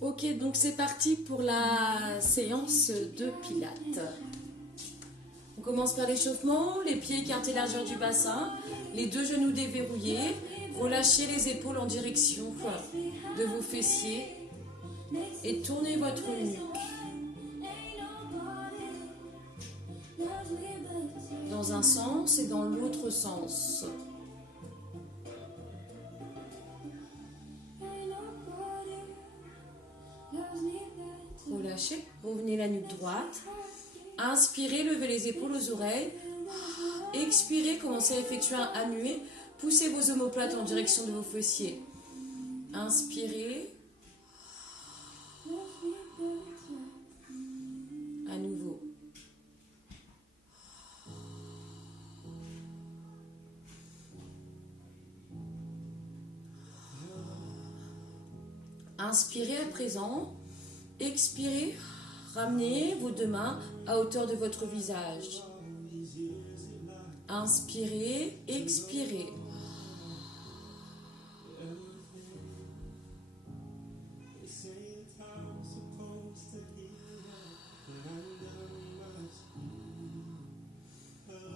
Ok, donc c'est parti pour la séance de pilates. On commence par l'échauffement, les pieds écartés largeur du bassin, les deux genoux déverrouillés, relâchez les épaules en direction de vos fessiers et tournez votre nuque dans un sens et dans l'autre sens. Relâchez, revenez la nuque droite. Inspirez, levez les épaules aux oreilles. Expirez, commencez à effectuer un à-muet. Poussez vos omoplates en direction de vos fessiers. Inspirez. À nouveau. Inspirez à présent. Expirez. Ramenez vos deux mains à hauteur de votre visage. Inspirez, expirez.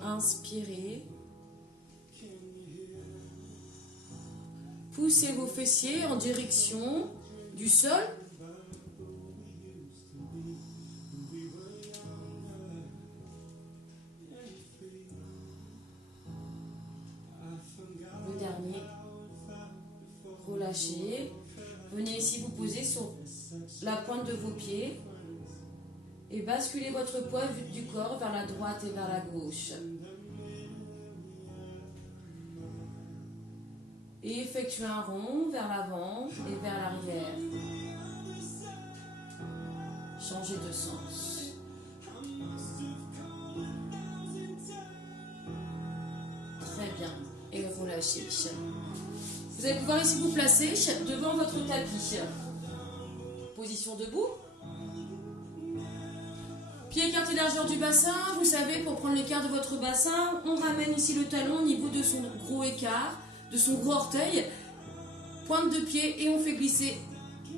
Inspirez. Poussez vos fessiers en direction du sol. Le dernier. Relâchez. Venez ici vous poser sur la pointe de vos pieds et basculez votre poids du corps vers la droite et vers la gauche. Et effectuez un rond vers l'avant et vers l'arrière. Changez de sens. Très bien. Et relâchez. Vous allez pouvoir ici vous placer devant votre tapis. Position debout. Pieds écartés largeur du bassin. Vous savez, pour prendre l'écart de votre bassin, on ramène ici le talon au niveau de son gros écart, de son gros orteil. Pointe de pied et on fait glisser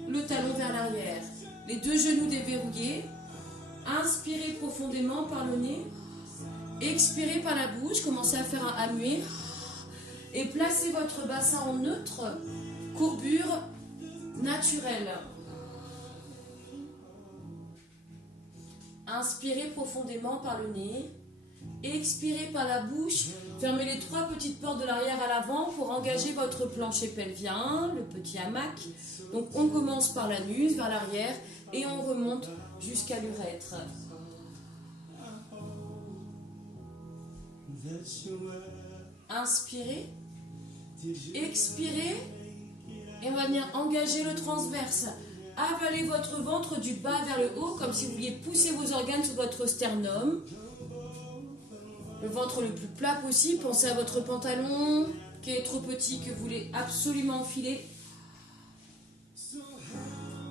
le talon vers l'arrière. Les deux genoux déverrouillés. Inspirez profondément par le nez. Expirez par la bouche. Commencez à faire un à-muet. Et placez votre bassin en neutre, courbure naturelle. Inspirez profondément par le nez. Expirez par la bouche. Fermez les trois petites portes de l'arrière à l'avant pour engager votre plancher pelvien, le petit hamac. Donc on commence par l'anus vers l'arrière et on remonte jusqu'à l'urètre. Inspirez. Expirez et on va venir engager le transverse. Avalez votre ventre du bas vers le haut comme si vous vouliez pousser vos organes sur votre sternum. Le ventre le plus plat possible. Pensez à votre pantalon qui est trop petit, que vous voulez absolument enfiler.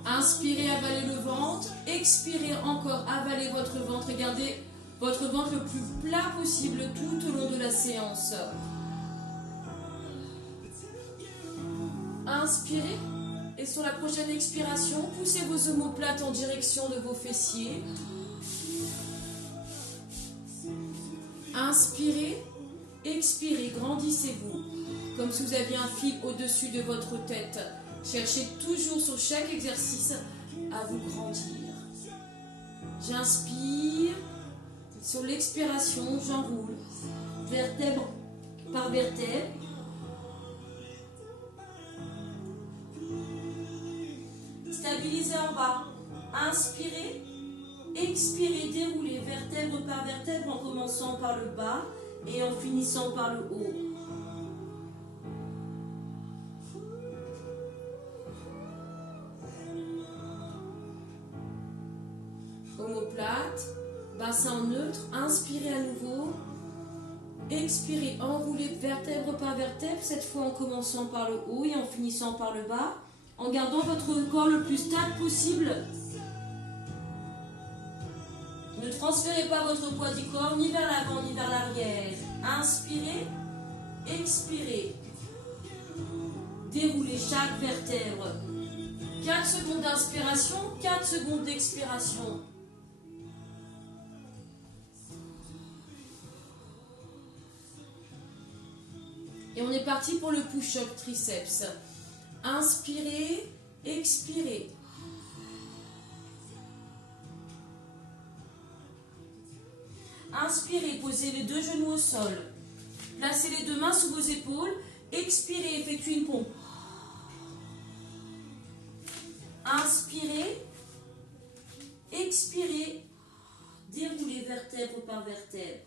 Inspirez, avalez le ventre. Expirez encore, avalez votre ventre et gardez votre ventre le plus plat possible tout au long de la séance. Inspirez et sur la prochaine expiration, poussez vos omoplates en direction de vos fessiers. Inspirez, expirez, grandissez-vous comme si vous aviez un fil au-dessus de votre tête. Cherchez toujours sur chaque exercice à vous grandir. J'inspire, sur l'expiration, j'enroule vertèbre par vertèbre. Stabilisez en bas. Inspirez. Expirez, déroulez vertèbre par vertèbre en commençant par le bas et en finissant par le haut. Omoplate, bassin neutre. Inspirez à nouveau. Expirez, enroulez vertèbre par vertèbre, cette fois en commençant par le haut et en finissant par le bas, en gardant votre corps le plus stable possible. Ne transférez pas votre poids du corps ni vers l'avant ni vers l'arrière. Inspirez, expirez. Déroulez chaque vertèbre. 4 secondes d'inspiration, 4 secondes d'expiration. Et on est parti pour le push-up triceps. Inspirez, expirez. Inspirez, posez les 2 genoux au sol. Placez les 2 mains sous vos épaules. Expirez, effectuez une pompe. Inspirez, expirez, déroulez vertèbre par vertèbre.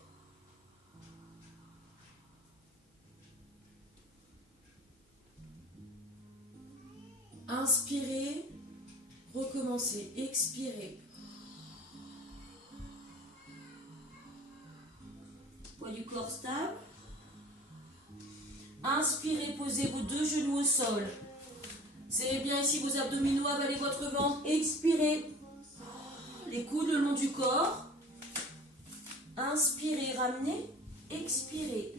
Inspirez, recommencez, expirez. Poids du corps stable. Inspirez, posez vos 2 genoux au sol. Serrez bien ici vos abdominaux, avalez votre ventre. Expirez. Les coudes le long du corps. Inspirez, ramenez. Expirez.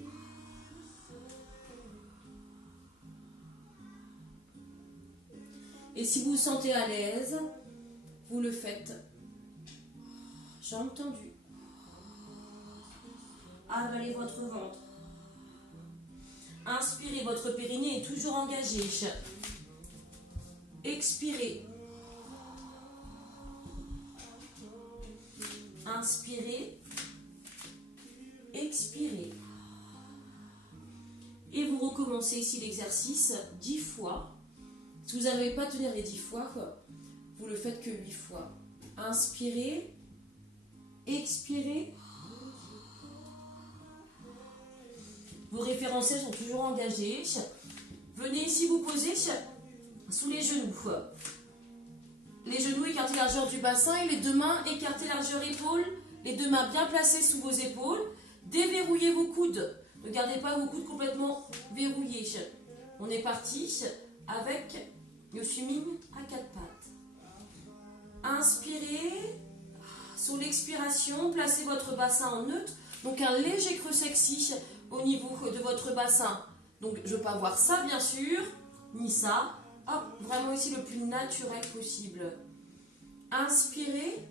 Et si vous vous sentez à l'aise, vous le faites. Jambes tendues. Avalez votre ventre. Inspirez, votre périnée est toujours engagé. Expirez. Inspirez. Expirez. Et vous recommencez ici l'exercice 10 fois. Si vous n'arrivez pas à tenir les 10 fois, vous le faites que 8 fois. Inspirez. Expirez. Vos référentiels sont toujours engagés. Venez ici vous poser sous les genoux. Les genoux écartés largeur du bassin et les 2 mains écartées largeur épaule. Les 2 mains bien placées sous vos épaules. Déverrouillez vos coudes. Ne gardez pas vos coudes complètement verrouillés. On est parti avec le swimming à 4 pattes. Inspirez. Sur l'expiration, placez votre bassin en neutre. Donc un léger creux sexy au niveau de votre bassin. Donc je ne veux pas voir ça bien sûr, ni ça. Hop, vraiment ici le plus naturel possible. Inspirez,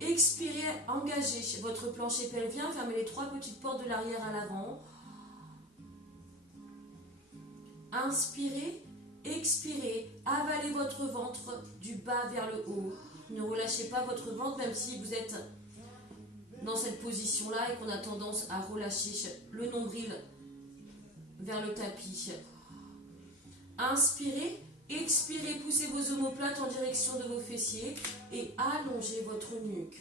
expirez, engagez votre plancher pelvien, fermez les 3 petites portes de l'arrière à l'avant. Inspirez, expirez, avalez votre ventre du bas vers le haut. Ne relâchez pas votre ventre même si vous êtes dans cette position-là et qu'on a tendance à relâcher le nombril vers le tapis. Inspirez, expirez, poussez vos omoplates en direction de vos fessiers et allongez votre nuque.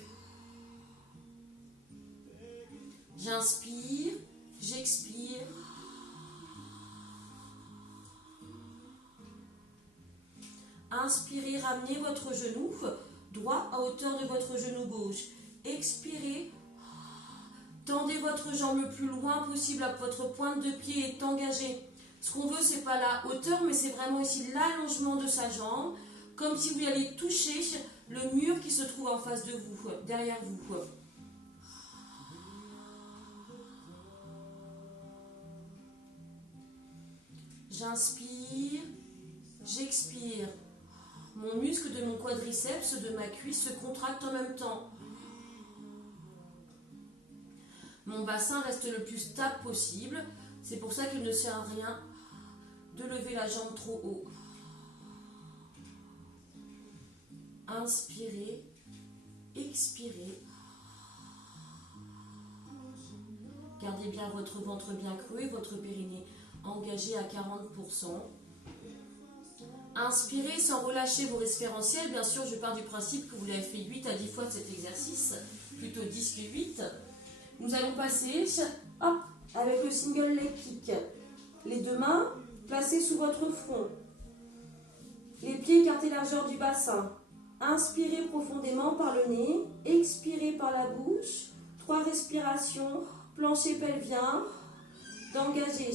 J'inspire, j'expire. Inspirez, ramenez votre genou droit à hauteur de votre genou gauche. Expirez, tendez votre jambe le plus loin possible, votre pointe de pied est engagée. Ce qu'on veut, c'est pas la hauteur, mais c'est vraiment ici l'allongement de sa jambe, comme si vous alliez toucher le mur qui se trouve en face de vous, derrière vous. J'inspire, j'expire. Mon muscle de mon quadriceps, de ma cuisse se contracte en même temps. Mon bassin reste le plus stable possible. C'est pour ça qu'il ne sert à rien de lever la jambe trop haut. Inspirez, expirez. Gardez bien votre ventre bien creux et votre périnée engagé à 40%. Inspirez sans relâcher vos référentiels. Bien sûr, je pars du principe que vous l'avez fait 8 à 10 fois de cet exercice, plutôt 10 que 8. Nous allons passer hop, avec le single leg kick. Les 2 mains placées sous votre front. Les pieds écartés largeur du bassin. Inspirez profondément par le nez. Expirez par la bouche. 3 respirations. Plancher pelvien. D'engager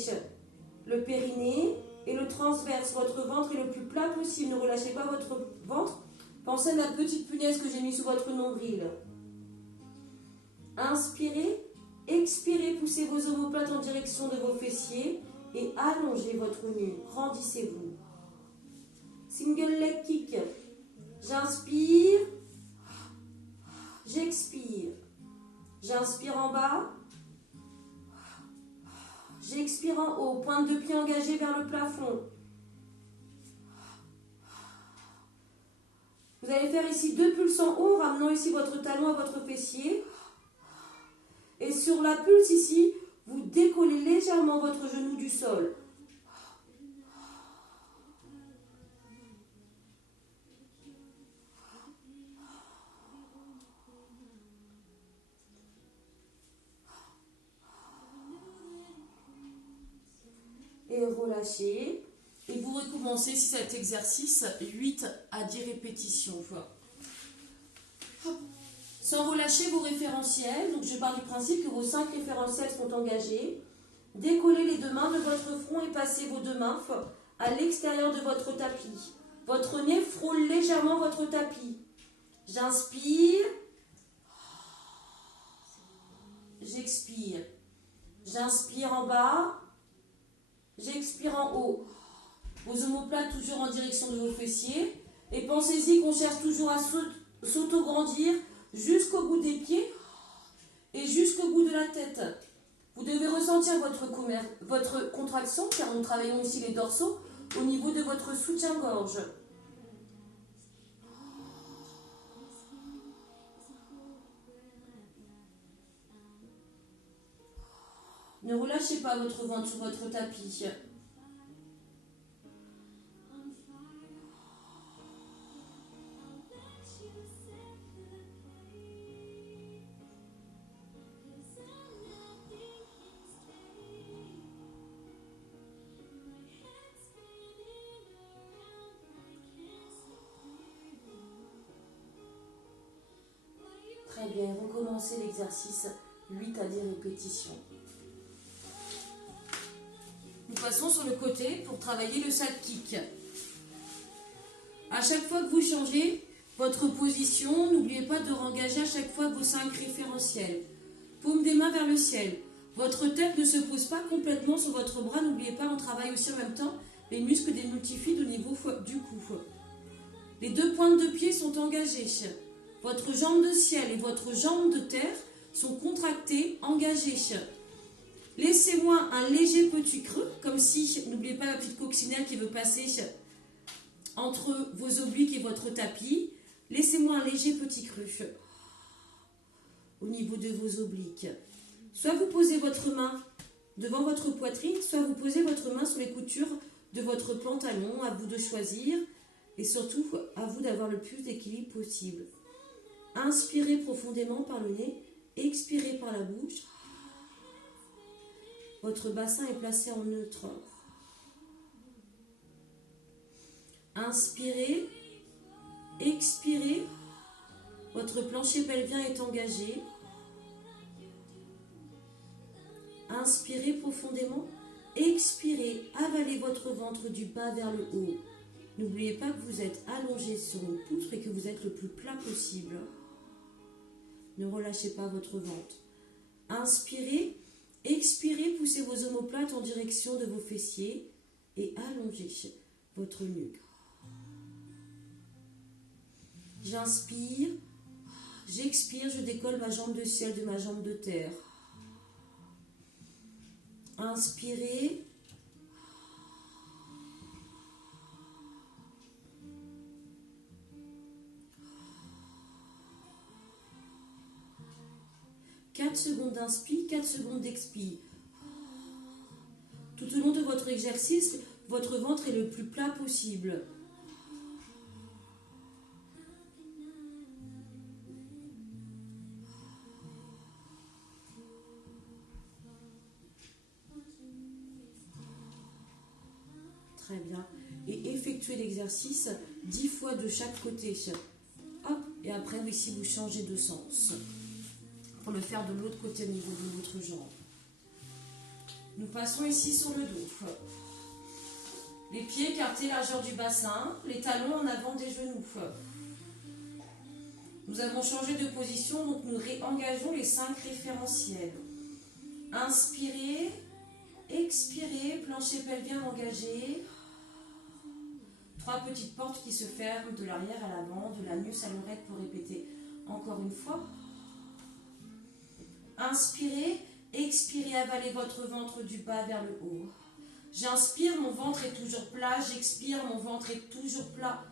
le périnée et le transverse. Votre ventre est le plus plat possible. Ne relâchez pas votre ventre. Pensez à la petite punaise que j'ai mise sous votre nombril. Inspirez, expirez, poussez vos omoplates en direction de vos fessiers et allongez votre nuque. Grandissez-vous. Single leg kick. J'inspire. J'expire. J'inspire en bas. J'expire en haut. Pointe de pied engagée vers le plafond. Vous allez faire ici 2 pulses en haut, ramenant ici votre talon à votre fessier. Et sur la pulse ici, vous décollez légèrement votre genou du sol. Et relâchez. Et vous recommencez ici cet exercice 8 à 10 répétitions. Sans relâcher vos référentiels, donc je pars du principe que vos 5 référentiels sont engagés. Décollez les 2 mains de votre front et passez vos 2 mains à l'extérieur de votre tapis. Votre nez frôle légèrement votre tapis. J'inspire. J'expire. J'inspire en bas. J'expire en haut. Vos omoplates toujours en direction de vos fessiers. Et pensez-y qu'on cherche toujours à s'auto-grandir jusqu'au bout des pieds et jusqu'au bout de la tête. Vous devez ressentir votre contraction, car nous travaillons ici les dorsaux, au niveau de votre soutien-gorge. Ne relâchez pas votre ventre sur votre tapis. Très bien, recommencez l'exercice 8 à 10 répétitions. Nous passons sur le côté pour travailler le side kick. À chaque fois que vous changez votre position, n'oubliez pas de rengager à chaque fois vos 5 référentiels. Paume des mains vers le ciel. Votre tête ne se pose pas complètement sur votre bras. N'oubliez pas, on travaille aussi en même temps les muscles des multifida au niveau du cou. Les 2 pointes de pied sont engagées. Votre jambe de ciel et votre jambe de terre sont contractées, engagées. Laissez-moi un léger petit creux, comme si, n'oubliez pas la petite coccinelle qui veut passer entre vos obliques et votre tapis. Laissez-moi un léger petit creux au niveau de vos obliques. Soit vous posez votre main devant votre poitrine, soit vous posez votre main sur les coutures de votre pantalon, à vous de choisir, et surtout à vous d'avoir le plus d'équilibre possible. Inspirez profondément par le nez, expirez par la bouche. Votre bassin est placé en neutre. Inspirez, expirez. Votre plancher pelvien est engagé. Inspirez profondément, expirez, avalez votre ventre du bas vers le haut. N'oubliez pas que vous êtes allongé sur une poutre et que vous êtes le plus plat possible. Ne relâchez pas votre ventre. Inspirez, expirez, poussez vos omoplates en direction de vos fessiers et allongez votre nuque. J'inspire, j'expire, je décolle ma jambe de ciel de ma jambe de terre. Inspirez. Quatre secondes d'inspire, 4 secondes d'expire. Tout au long de votre exercice, votre ventre est le plus plat possible. Très bien. Et effectuez l'exercice 10 fois de chaque côté. Hop, et après, ici, vous changez de sens. Pour le faire de l'autre côté au niveau de votre jambe. Nous passons ici sur le dos. Les pieds écartés, largeur du bassin, les talons en avant des genoux. Nous avons changé de position, donc nous réengageons les 5 référentiels. Inspirez, expirez, plancher pelvien engagé. 3 petites portes qui se ferment de l'arrière à l'avant, de l'anus à l'oreille pour répéter. Encore une fois. Inspirez, expirez, avalez votre ventre du bas vers le haut. J'inspire, mon ventre est toujours plat. J'expire, mon ventre est toujours plat.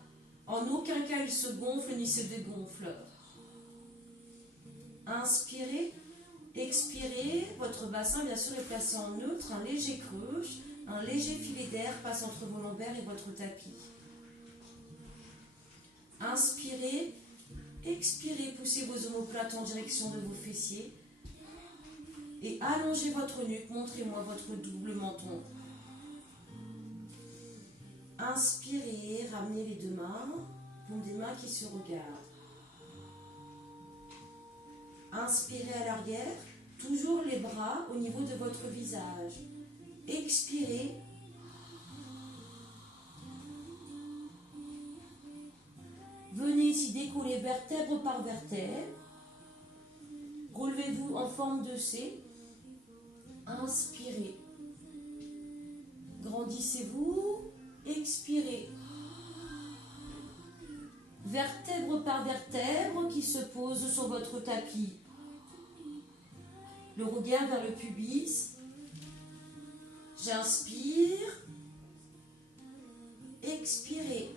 En aucun cas il se gonfle ni se dégonfle. Inspirez, expirez. Votre bassin bien sûr est placé en neutre. Un léger creux, un léger filet d'air passe entre vos lombaires et votre tapis. Inspirez, expirez, poussez vos omoplates en direction de vos fessiers. Et allongez votre nuque, montrez-moi votre double menton. Inspirez, ramenez les 2 mains, comme des mains qui se regardent. Inspirez à l'arrière, toujours les bras au niveau de votre visage. Expirez. Venez ici décoller vertèbre par vertèbre. Relevez-vous en forme de C. Inspirez. Grandissez-vous. Expirez. Vertèbre par vertèbre qui se pose sur votre tapis. Le regard vers le pubis. J'inspire. Expirez.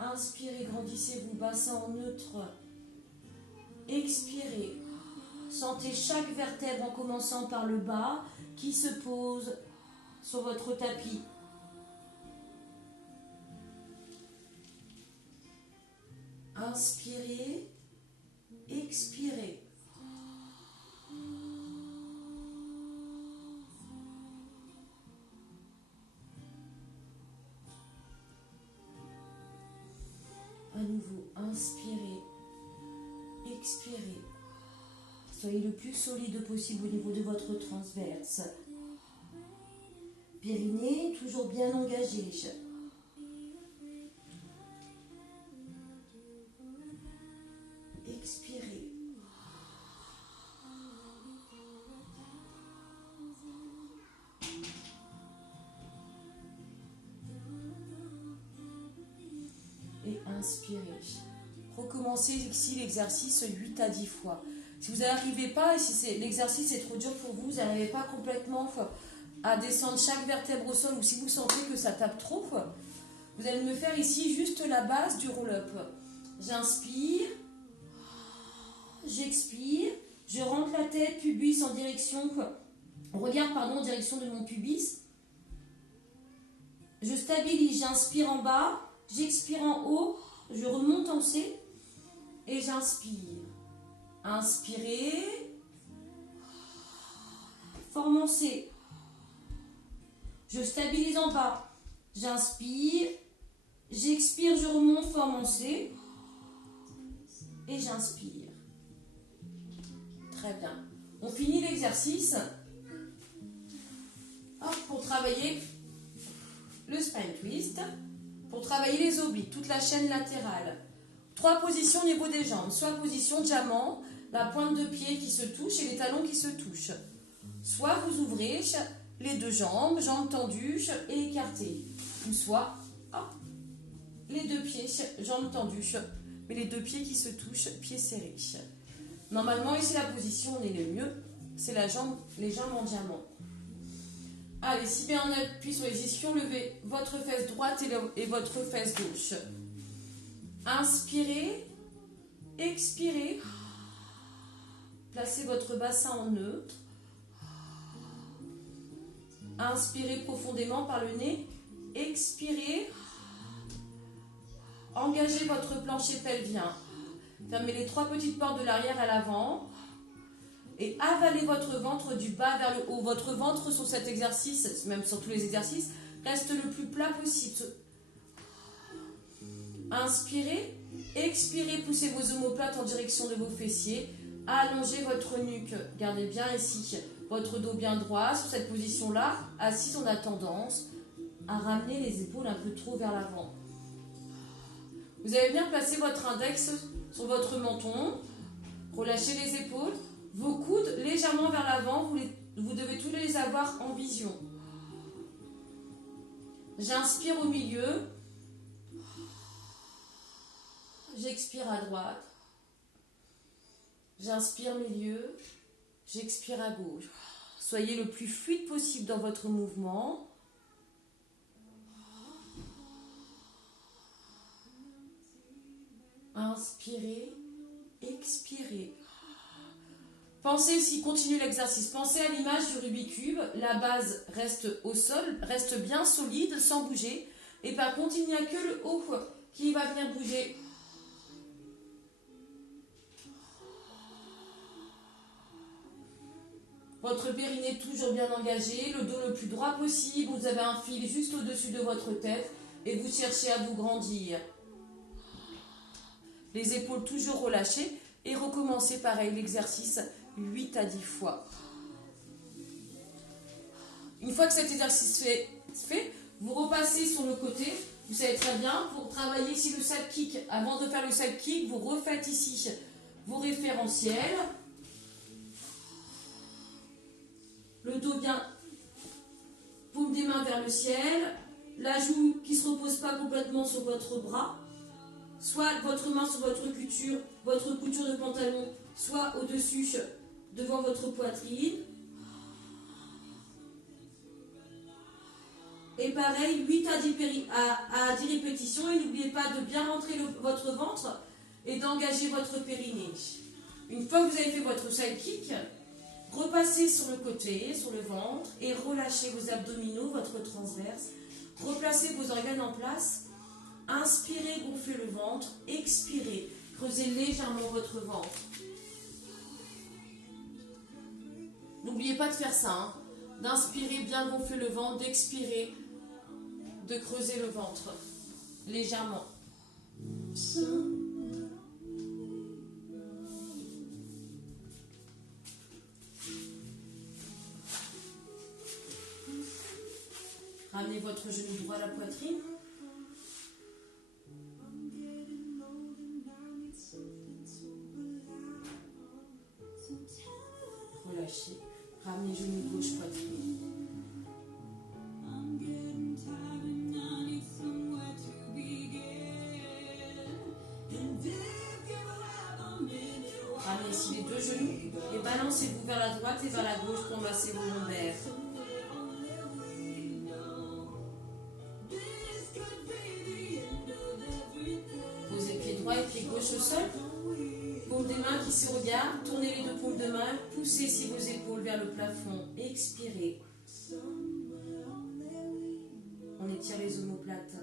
Inspirez, grandissez-vous, bassin en neutre. Expirez. Sentez chaque vertèbre en commençant par le bas qui se pose sur votre tapis. Inspirez, expirez. À nouveau, inspirez, expirez. Soyez le plus solide possible au niveau de votre transverse. Périnée, toujours bien engagé. Expirez. Et inspirez. Recommencez ici l'exercice 8 à 10 fois. Si vous n'arrivez pas, et si l'exercice est trop dur pour vous, vous n'arrivez pas complètement à descendre chaque vertèbre au sol, ou si vous sentez que ça tape trop, vous allez me faire ici juste la base du roll-up. J'inspire, j'expire, je rentre la tête, pubis en direction, en direction de mon pubis. Je stabilise, j'inspire en bas, j'expire en haut, je remonte en C et j'inspire. Inspirez, forme en C. Je stabilise en bas, j'inspire, j'expire, je remonte, forme en C et j'inspire. Très bien. On finit l'exercice pour travailler le spine twist, pour travailler les obliques, toute la chaîne latérale. 3 positions au niveau des jambes, soit position diamant, la pointe de pied qui se touche et les talons qui se touchent. Soit vous ouvrez les 2 jambes, jambes tendues et écartées. Ou soit les 2 pieds, jambes tendues, mais les 2 pieds qui se touchent, pieds serrés. Normalement, ici la position, on est le mieux, c'est les jambes en diamant. Allez, si bien on appuie sur les ischions, levez votre fesse droite et votre fesse gauche. Inspirez, expirez, placez votre bassin en neutre. Inspirez profondément par le nez, expirez, engagez votre plancher pelvien. Fermez les 3 petites portes de l'arrière à l'avant et avalez votre ventre du bas vers le haut. Votre ventre sur cet exercice, même sur tous les exercices, reste le plus plat possible. Inspirez, expirez, poussez vos omoplates en direction de vos fessiers. Allongez votre nuque. Gardez bien ici votre dos bien droit. Sur cette position-là, assise, on a tendance à ramener les épaules un peu trop vers l'avant. Vous allez bien placer votre index sur votre menton. Relâchez les épaules. Vos coudes légèrement vers l'avant, vous devez tous les avoir en vision. J'inspire au milieu. J'expire à droite. J'inspire milieu. J'expire à gauche. Soyez le plus fluide possible dans votre mouvement. Inspirez, expirez. Pensez, si continuez l'exercice, pensez à l'image du Rubik's Cube. La base reste au sol, reste bien solide, sans bouger. Et par contre, il n'y a que le haut qui va venir bouger. Votre périnée toujours bien engagé, le dos le plus droit possible. Vous avez un fil juste au-dessus de votre tête et vous cherchez à vous grandir. Les épaules toujours relâchées et recommencez pareil l'exercice 8 à 10 fois. Une fois que cet exercice est fait, vous repassez sur le côté. Vous savez très bien, pour travailler ici le side kick, avant de faire le side kick, vous refaites ici vos référentiels. Le dos bien, paume des mains vers le ciel, la joue qui ne se repose pas complètement sur votre bras, soit votre main sur votre couture de pantalon, soit au-dessus, devant votre poitrine. Et pareil, 8 à 10 répétitions, et n'oubliez pas de bien rentrer votre ventre et d'engager votre périnée. Une fois que vous avez fait votre side kick, repassez sur le côté, sur le ventre, et relâchez vos abdominaux, votre transverse. Replacez vos organes en place. Inspirez, gonflez le ventre. Expirez, creusez légèrement votre ventre. N'oubliez pas de faire ça, hein. D'inspirer, bien gonfler le ventre, d'expirer, de creuser le ventre, légèrement. Ramenez votre genou droit à la poitrine. Relâchez. Ramenez genou gauche, poitrine. Ramenez ici les deux genoux et balancez-vous vers la droite et vers la gauche pour masser vos lombaires. Posez pied droit et pied gauche au sol. Paume des mains qui se regardent. Tournez les deux paumes de main. Poussez ici vos épaules vers le plafond. Expirez. On étire les omoplates.